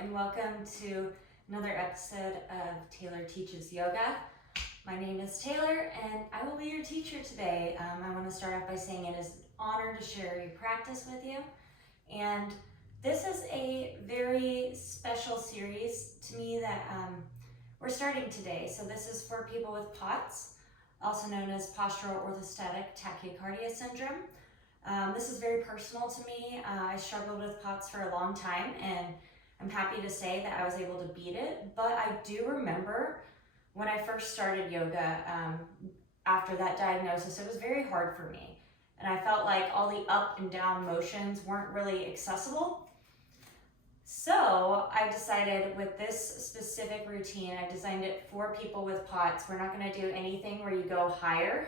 and welcome to another episode of Taylor Teaches Yoga. My name is Taylor and I will be your teacher today. I want to start off by saying it is an honor to share your practice with you. And this is a very special series to me that we're starting today. So this is for people with POTS, also known as Postural Orthostatic Tachycardia syndrome. This is very personal to me. I struggled with POTS for a long time and I'm happy to say that I was able to beat it, but I do remember when I first started yoga after that diagnosis, it was very hard for me. And I felt like all the up and down motions weren't really accessible. So I decided with this specific routine, I designed it for people with POTS. We're not gonna do anything where you go higher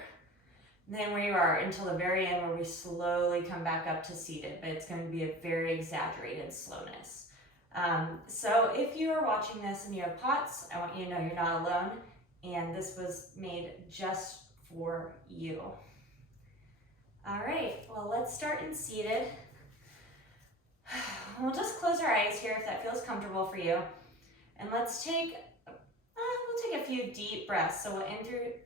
than where you are until the very end where we slowly come back up to seated, but it's going to be a very exaggerated slowness. So if you are watching this and you have POTS, I want you to know you're not alone and this was made just for you. All right, well, let's start in seated. We'll just close our eyes here if that feels comfortable for you. And let's take, we'll take a few deep breaths. So we'll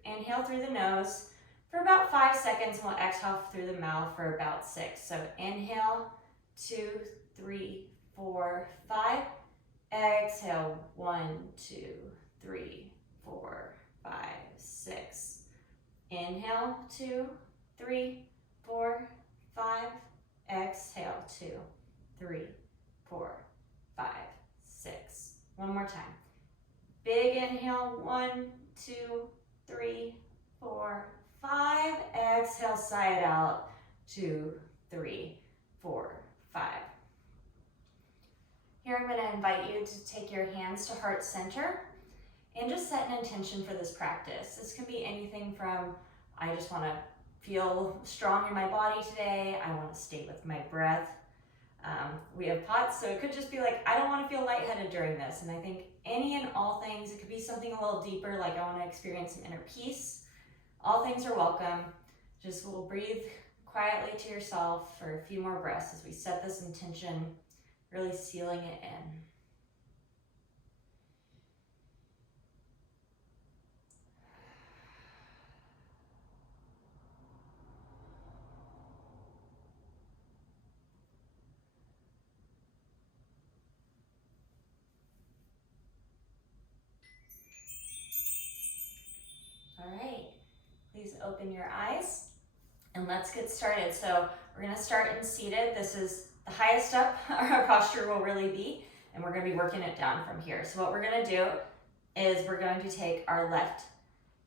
inhale through the nose for about 5 seconds, and we'll exhale through the mouth for about 6. So inhale, 2, 3, 4, 5. Exhale, 1, 2, 3, 4, 5, 6. Inhale, 2, 3, 4, 5. Exhale, 2, 3, 4, 5, 6. One more time. Big inhale, 1, 2, 3, 4, 5. Exhale, sigh it out. 2, 3, 4, 5. Here I'm going to invite you to take your hands to heart center and just set an intention for this practice. This can be anything from, I just want to feel strong in my body today. I want to stay with my breath. We have POTS, so it could just be like, I don't want to feel lightheaded during this. And I think any and all things, it could be something a little deeper, like I want to experience some inner peace. All things are welcome. Just will breathe quietly to yourself for a few more breaths as we set this intention, really sealing it in. All right, please open your eyes and let's get started. So we're gonna start in seated. This is the highest up our posture will really be, and we're gonna be working it down from here. So what we're gonna do is we're going to take our left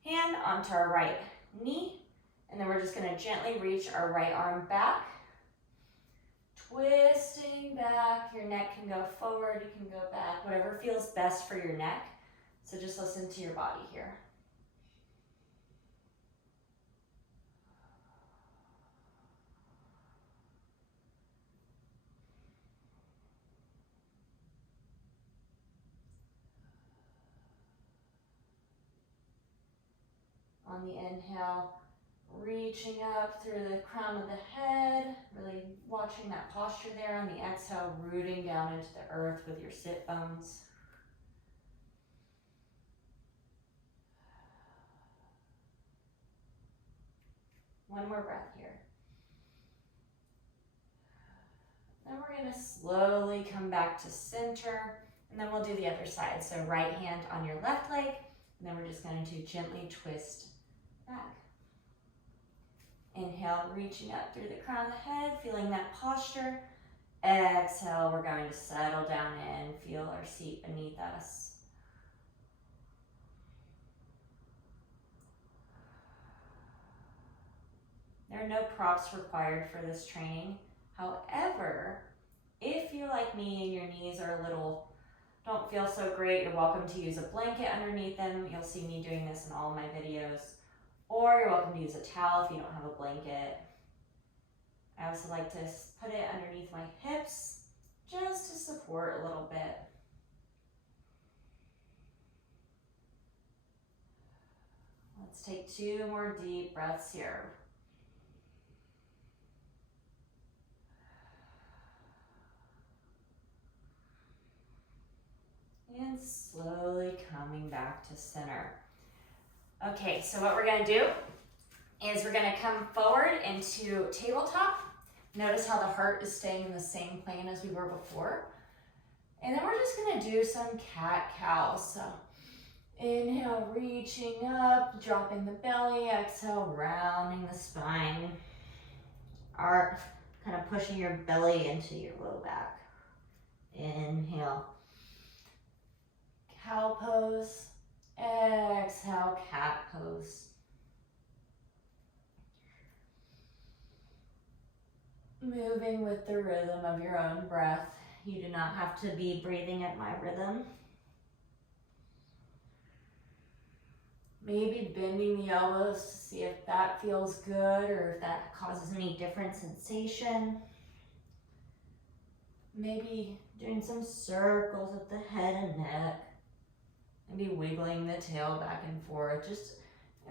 hand onto our right knee, and then we're just gonna gently reach our right arm back, twisting back. Your neck can go forward, you can go back, whatever feels best for your neck. So just listen to your body here. On the inhale, reaching up through the crown of the head, really watching that posture there. On the exhale, rooting down into the earth with your sit bones. One more breath here. Then we're going to slowly come back to center, and then we'll do the other side. So right hand on your left leg, and then we're just going to gently twist back. Inhale, reaching up through the crown of the head, feeling that posture. Exhale, we're going to settle down in, feel our seat beneath us. There are no props required for this training. However, if you're like me and your knees are don't feel so great, you're welcome to use a blanket underneath them. You'll see me doing this in all of my videos. Or you're welcome to use a towel if you don't have a blanket. I also like to put it underneath my hips just to support a little bit. Let's take 2 more deep breaths here. And slowly coming back to center. Okay, so what we're gonna do is we're gonna come forward into tabletop. Notice how the heart is staying in the same plane as we were before. And then we're just gonna do some cat-cow. So inhale, reaching up, dropping the belly. Exhale, rounding the spine. Kind of pushing your belly into your low back. Inhale, cow pose. Exhale, cat pose. Moving with the rhythm of your own breath. You do not have to be breathing at my rhythm. Maybe bending the elbows to see if that feels good or if that causes any different sensation. Maybe doing some circles with the head and neck. Maybe wiggling the tail back and forth. Just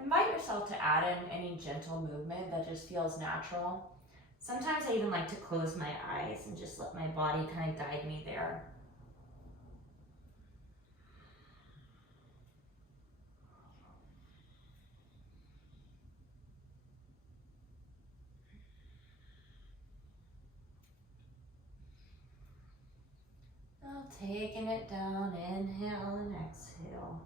invite yourself to add in any gentle movement that just feels natural. Sometimes I even like to close my eyes and just let my body kind of guide me there. Now taking it down, inhale and exhale.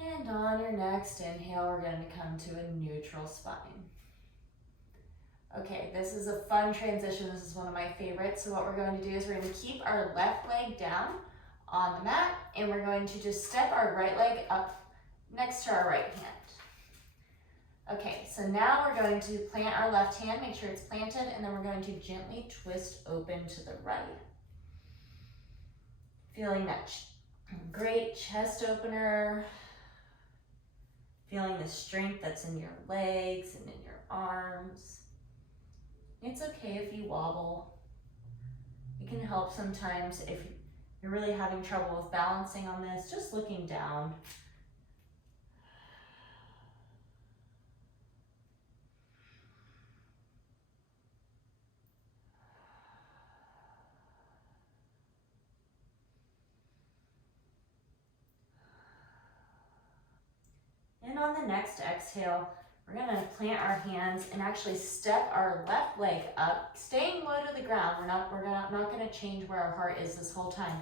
And on your next inhale, we're going to come to a neutral spine. Okay, this is a fun transition. This is one of my favorites. So what we're going to do is we're going to keep our left leg down on the mat, and we're going to just step our right leg up next to our right hand. Okay, so now we're going to plant our left hand, make sure it's planted, and then we're going to gently twist open to the right. Feeling that great chest opener. Feeling the strength that's in your legs and in your arms. It's okay if you wobble. It can help sometimes if you're really having trouble with balancing on this, just looking down. And on the next exhale, we're going to plant our hands and actually step our left leg up, staying low to the ground. We're not going to change where our heart is this whole time.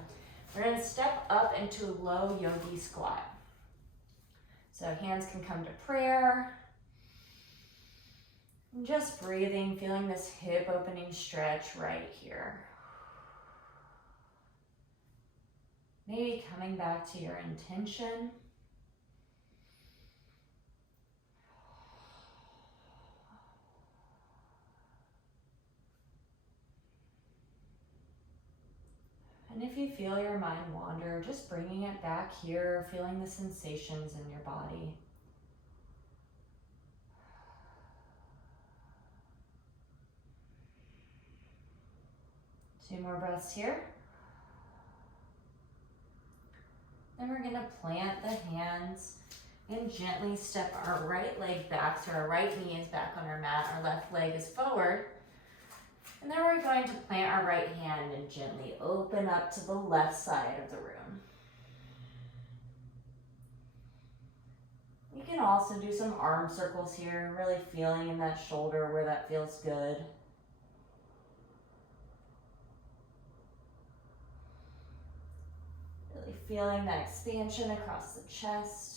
We're going to step up into a low yogi squat. So hands can come to prayer. And just breathing, feeling this hip opening stretch right here. Maybe coming back to your intention. And if you feel your mind wander, just bringing it back here, feeling the sensations in your body. Two more breaths here. Then we're going to plant the hands and gently step our right leg back, so our right knee is back on our mat, our left leg is forward. And then we're going to plant our right hand and gently open up to the left side of the room. You can also do some arm circles here, really feeling in that shoulder where that feels good. Really feeling that expansion across the chest.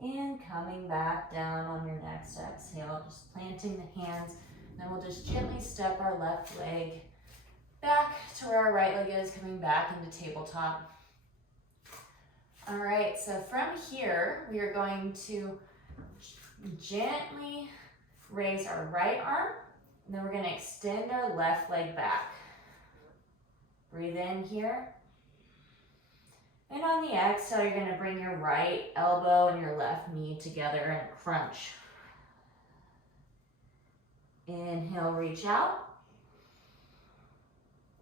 And coming back down on your next exhale, just planting the hands. Then we'll just gently step our left leg back to where our right leg is, coming back into tabletop. All right, so from here, we are going to gently raise our right arm, and then we're going to extend our left leg back. Breathe in here. And on the exhale, you're going to bring your right elbow and your left knee together and crunch. Inhale, reach out.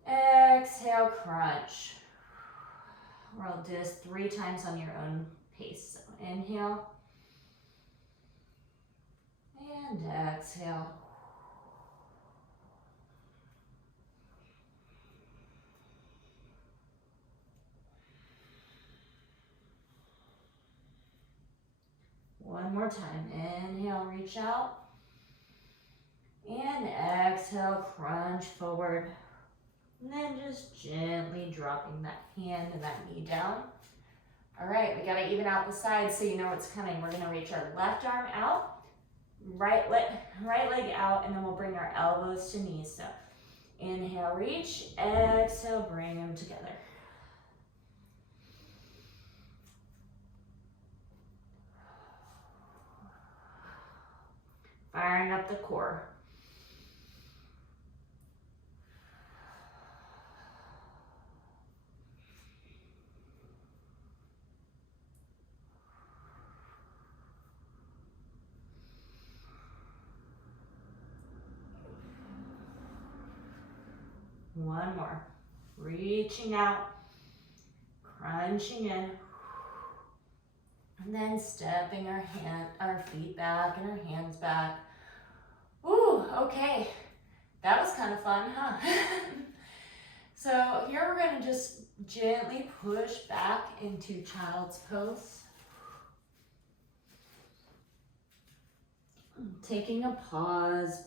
Exhale, crunch. We'll do this 3 times on your own pace. So inhale and exhale. One more time. Inhale, reach out. And exhale, crunch forward. And then just gently dropping that hand and that knee down. All right, we gotta even out the sides so you know what's coming. We're gonna reach our left arm out, right leg out, and then we'll bring our elbows to knees. So inhale, reach, exhale, bring them together. Firing up the core. One more. Reaching out, crunching in, and then stepping our feet back and our hands back. Ooh, okay. That was kind of fun, huh? So here we're gonna just gently push back into child's pose. Taking a pause.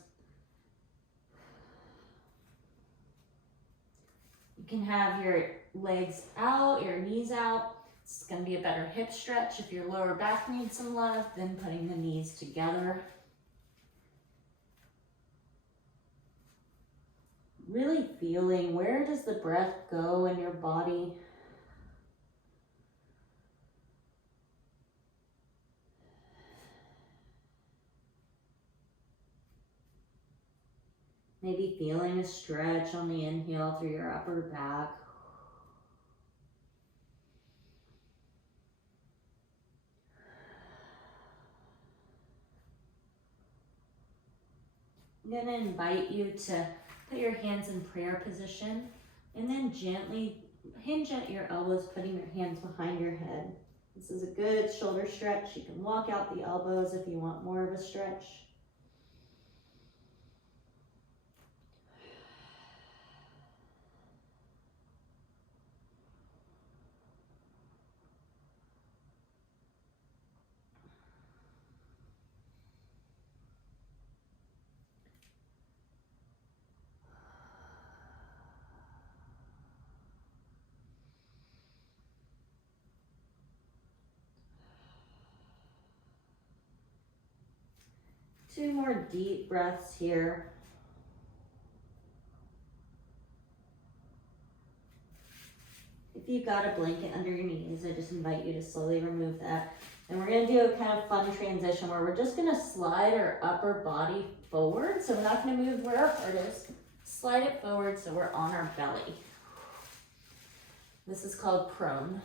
You can have your legs out, your knees out. It's gonna be a better hip stretch. If your lower back needs some love, then putting the knees together. Really feeling, where does the breath go in your body? Maybe feeling a stretch on the inhale through your upper back. I'm going to invite you to put your hands in prayer position and then gently hinge at your elbows, putting your hands behind your head. This is a good shoulder stretch. You can walk out the elbows if you want more of a stretch. Two more deep breaths here. If you've got a blanket under your knees, I just invite you to slowly remove that. And we're gonna do a kind of fun transition where we're just gonna slide our upper body forward. So we're not gonna move where our heart is. Slide it forward so we're on our belly. This is called prone.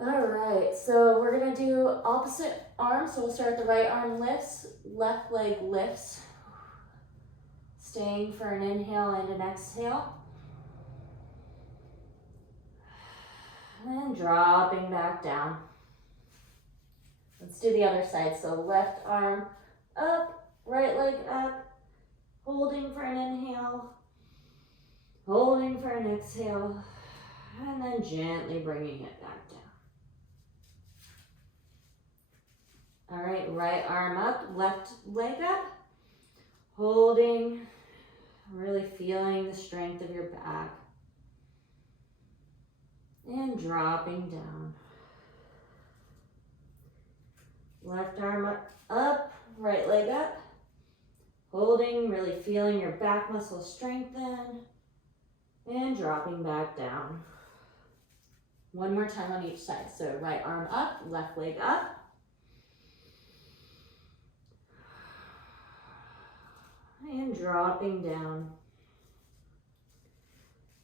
All right, so we're gonna do opposite arm. So we'll start the right arm lifts, left leg lifts. Staying for an inhale and an exhale. And dropping back down. Let's do the other side. So left arm up, right leg up, holding for an inhale, holding for an exhale, and then gently bringing it back down. All right, right arm up, left leg up, holding, really feeling the strength of your back. And dropping down. Left arm up, right leg up. Holding, really feeling your back muscles strengthen. And dropping back down. One more time on each side. So right arm up, left leg up. And dropping down.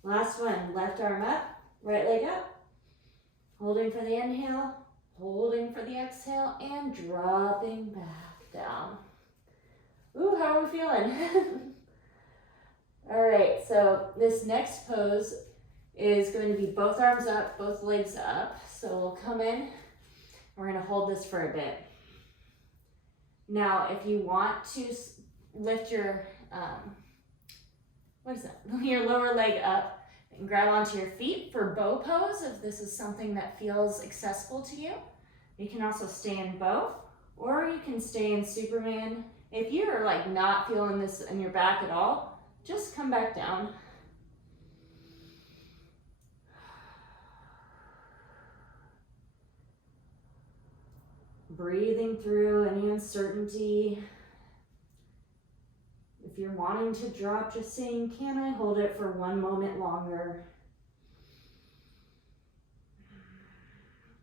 Last one, left arm up. Right leg up, holding for the inhale, holding for the exhale, and dropping back down. Ooh, how are we feeling? All right, so this next pose is going to be both arms up, both legs up. So we'll come in, we're gonna hold this for a bit. Now, if you want to lift your, your lower leg up and grab onto your feet for bow pose, if this is something that feels accessible to you. You can also stay in bow, or you can stay in Superman. If you're like not feeling this in your back at all, just come back down. Breathing through any uncertainty. If you're wanting to drop, just saying, can I hold it for 1 moment longer?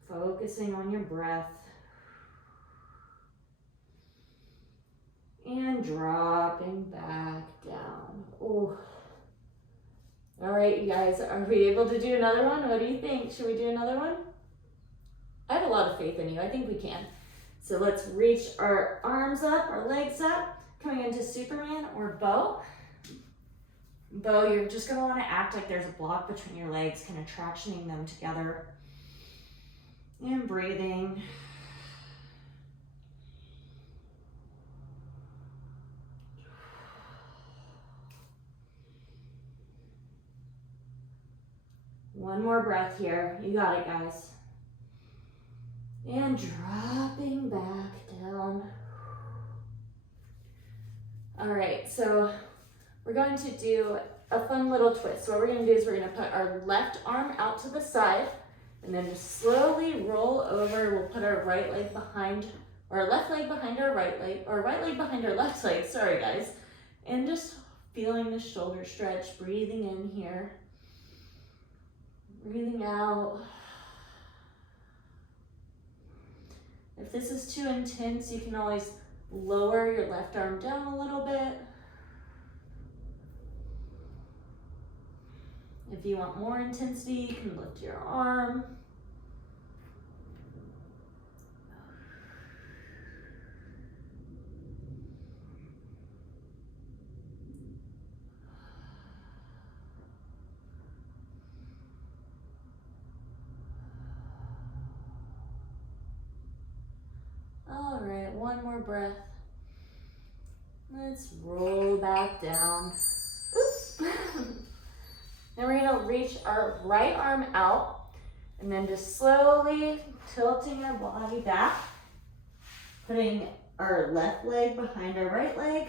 Focusing on your breath. And dropping back down. Oh. All right, you guys, are we able to do another one? What do you think? Should we do another one? I have a lot of faith in you. I think we can. So let's reach our arms up, our legs up, coming into Superman or bow. Bow, you're just gonna wanna act like there's a block between your legs, kind of tractioning them together. And breathing. One more breath here. You got it, guys. And dropping back down. All right, so we're going to do a fun little twist. So what we're gonna do is we're gonna put our left arm out to the side and then just slowly roll over. We'll put our right leg behind, or our left leg behind our right leg, or right leg behind our left leg, sorry guys. And just feeling the shoulder stretch, breathing in here, breathing out. If this is too intense, you can always lower your left arm down a little bit. If you want more intensity, you can lift your arm. All right, one more breath. Let's roll back down. Oops. Then we're gonna reach our right arm out and then just slowly tilting our body back, putting our left leg behind our right leg,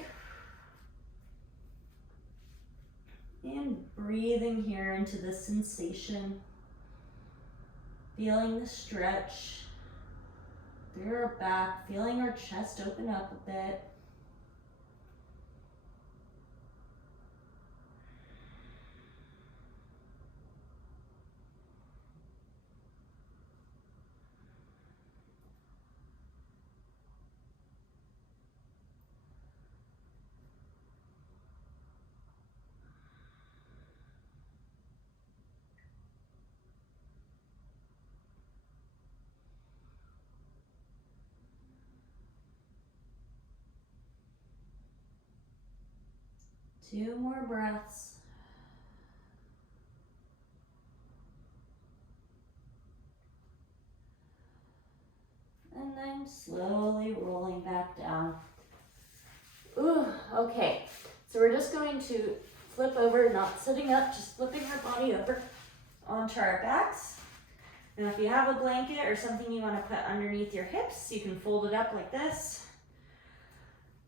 and breathing here into the sensation, feeling the stretch through our back, feeling our chest open up a bit. Two more breaths. And then slowly rolling back down. Ooh, okay. So we're just going to flip over, not sitting up, just flipping our body over onto our backs. Now if you have a blanket or something you want to put underneath your hips, you can fold it up like this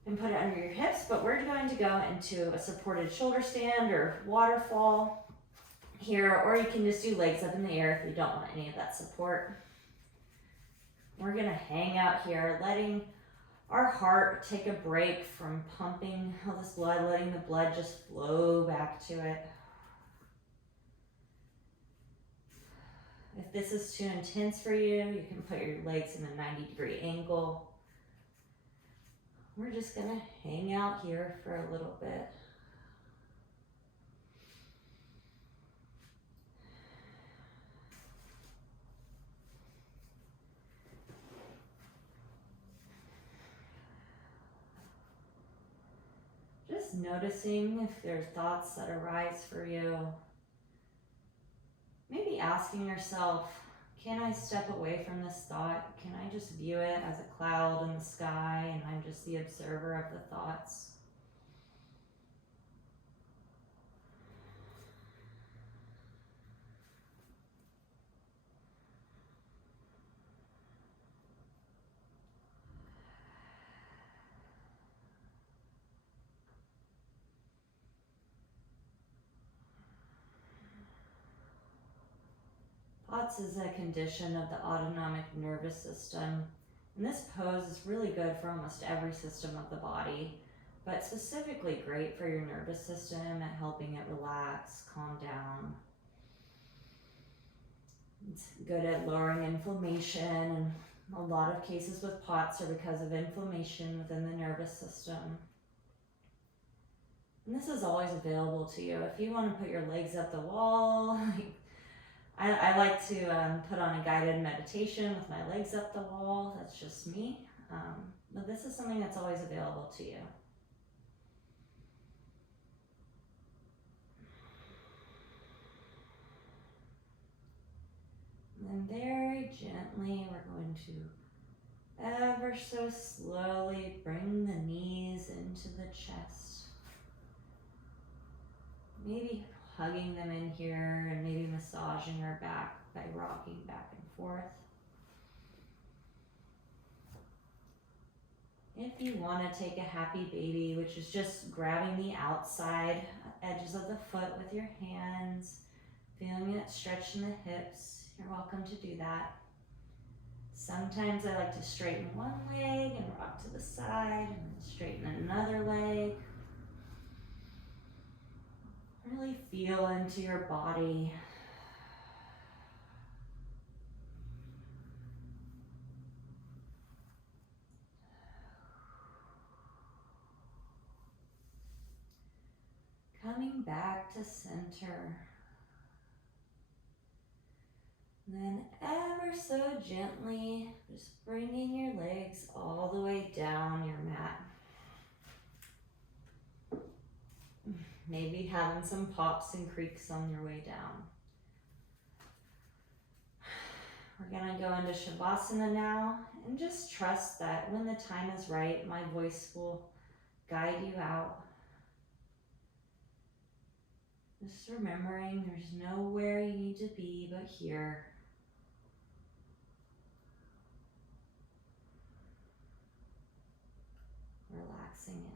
and put it under your hips, but we're going to go into a supported shoulder stand or waterfall here, or you can just do legs up in the air if you don't want any of that support. We're gonna hang out here, letting our heart take a break from pumping all this blood, letting the blood just flow back to it. If this is too intense for you, you can put your legs in a 90-degree angle. We're just gonna hang out here for a little bit. Just noticing if there's thoughts that arise for you. asking yourself, can I step away from this thought? Can I just view it as a cloud in the sky and I'm just the observer of the thoughts? POTS is a condition of the autonomic nervous system, and this pose is really good for almost every system of the body, but specifically great for your nervous system at helping it relax, calm down. It's good at lowering inflammation, and a lot of cases with POTS are because of inflammation within the nervous system. And this is always available to you. If you want to put your legs up the wall, I like to put on a guided meditation with my legs up the wall. That's just me. But this is something that's always available to you. And then very gently, we're going to ever so slowly bring the knees into the chest. Maybe hugging them in here and maybe massaging our back by rocking back and forth. If you want to take a happy baby, which is just grabbing the outside edges of the foot with your hands, feeling it stretch in the hips, you're welcome to do that. Sometimes I like to straighten one leg and rock to the side and then straighten another leg. Really feel into your body. Coming back to center. Then ever so gently, just bringing your legs all the way down your mat. Maybe having some pops and creaks on your way down. We're gonna go into Savasana now, and just trust that when the time is right, my voice will guide you out. Just remembering there's nowhere you need to be but here. Relaxing in.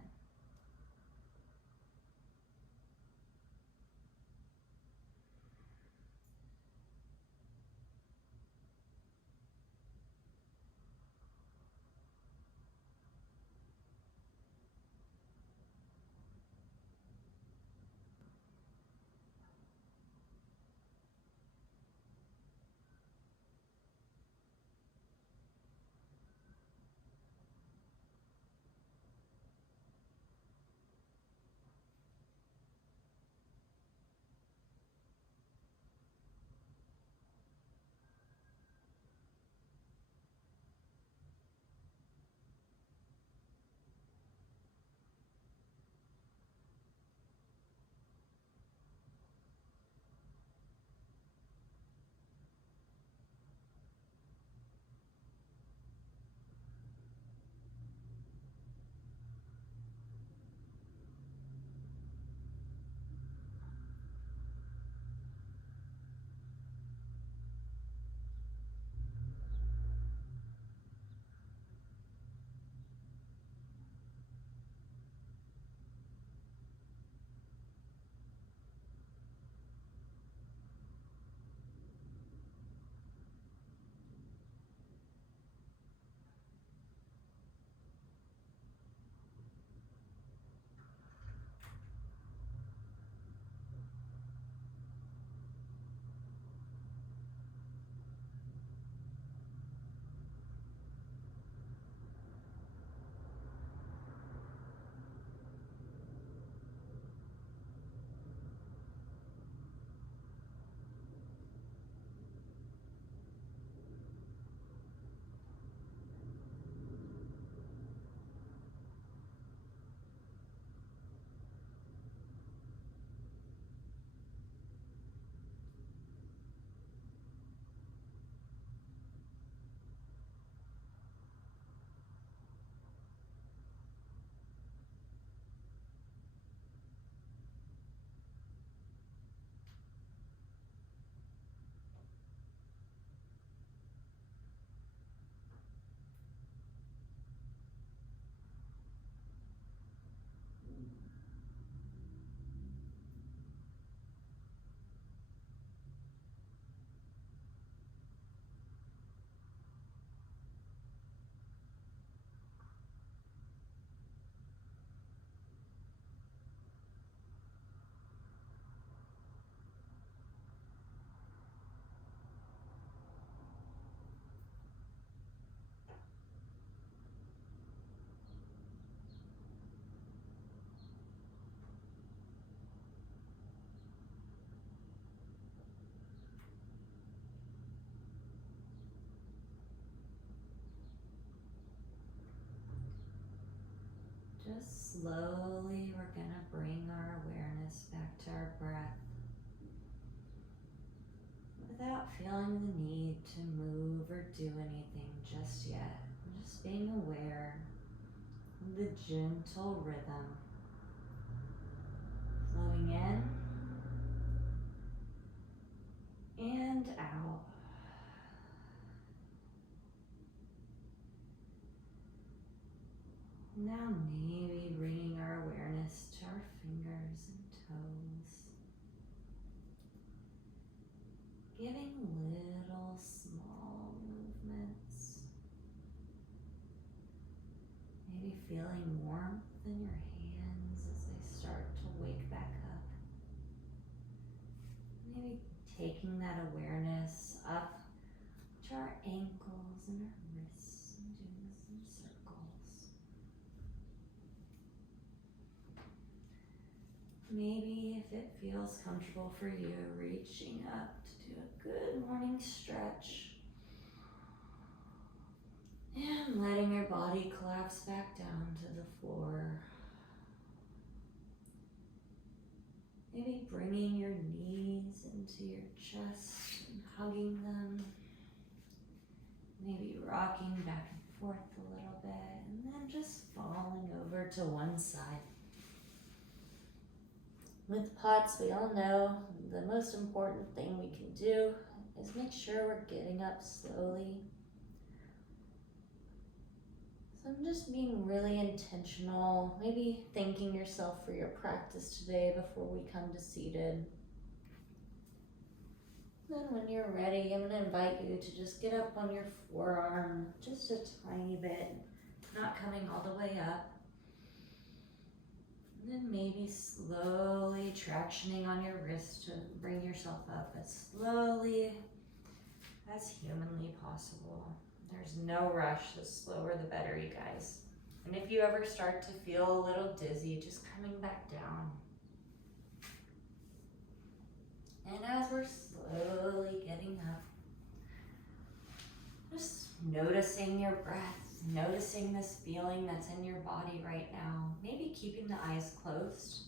Just slowly, we're going to bring our awareness back to our breath without feeling the need to move or do anything just yet. Just being aware of the gentle rhythm flowing in and out. Now maybe bringing our awareness to our fingers and toes. Giving little small movements. Maybe feeling warmth in your hands as they start to wake back up. Maybe taking that awareness up to our ankles and our wrists and doing some circles. Maybe if it feels comfortable for you, reaching up to do a good morning stretch. And letting your body collapse back down to the floor. Maybe bringing your knees into your chest and hugging them. Maybe rocking back and forth a little bit, and then just falling over to one side. With POTS, we all know the most important thing we can do is make sure we're getting up slowly. So I'm just being really intentional, maybe thanking yourself for your practice today before we come to seated. Then when you're ready, I'm going to invite you to just get up on your forearm just a tiny bit, not coming all the way up. And then maybe slowly tractioning on your wrist to bring yourself up as slowly as humanly possible. There's no rush. The slower the better, you guys. And if you ever start to feel a little dizzy, just coming back down. And as we're slowly getting up, just noticing your breath, noticing this feeling that's in your body right now. Maybe keeping the eyes closed.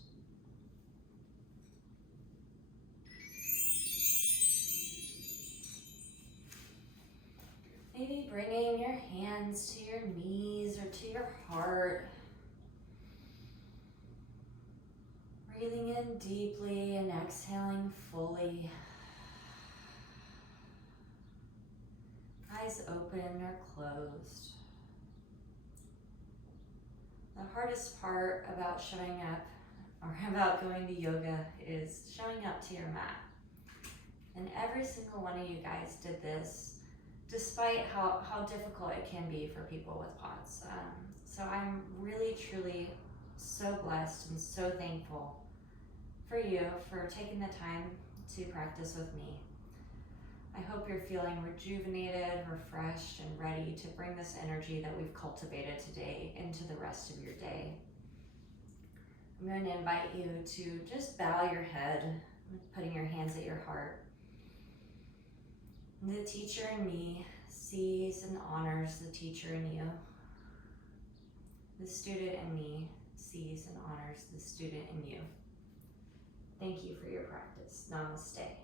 Maybe bringing your hands to your knees or to your heart. Breathing in deeply and exhaling fully. Eyes open or closed. The hardest part about showing up or about going to yoga is showing up to your mat. And every single one of you guys did this, despite how difficult it can be for people with POTS. So I'm really, truly so blessed and so thankful for you for taking the time to practice with me. I hope you're feeling rejuvenated, refreshed, and ready to bring this energy that we've cultivated today into the rest of your day. I'm going to invite you to just bow your head, putting your hands at your heart. The teacher in me sees and honors the teacher in you. The student in me sees and honors the student in you. Thank you for your practice. Namaste.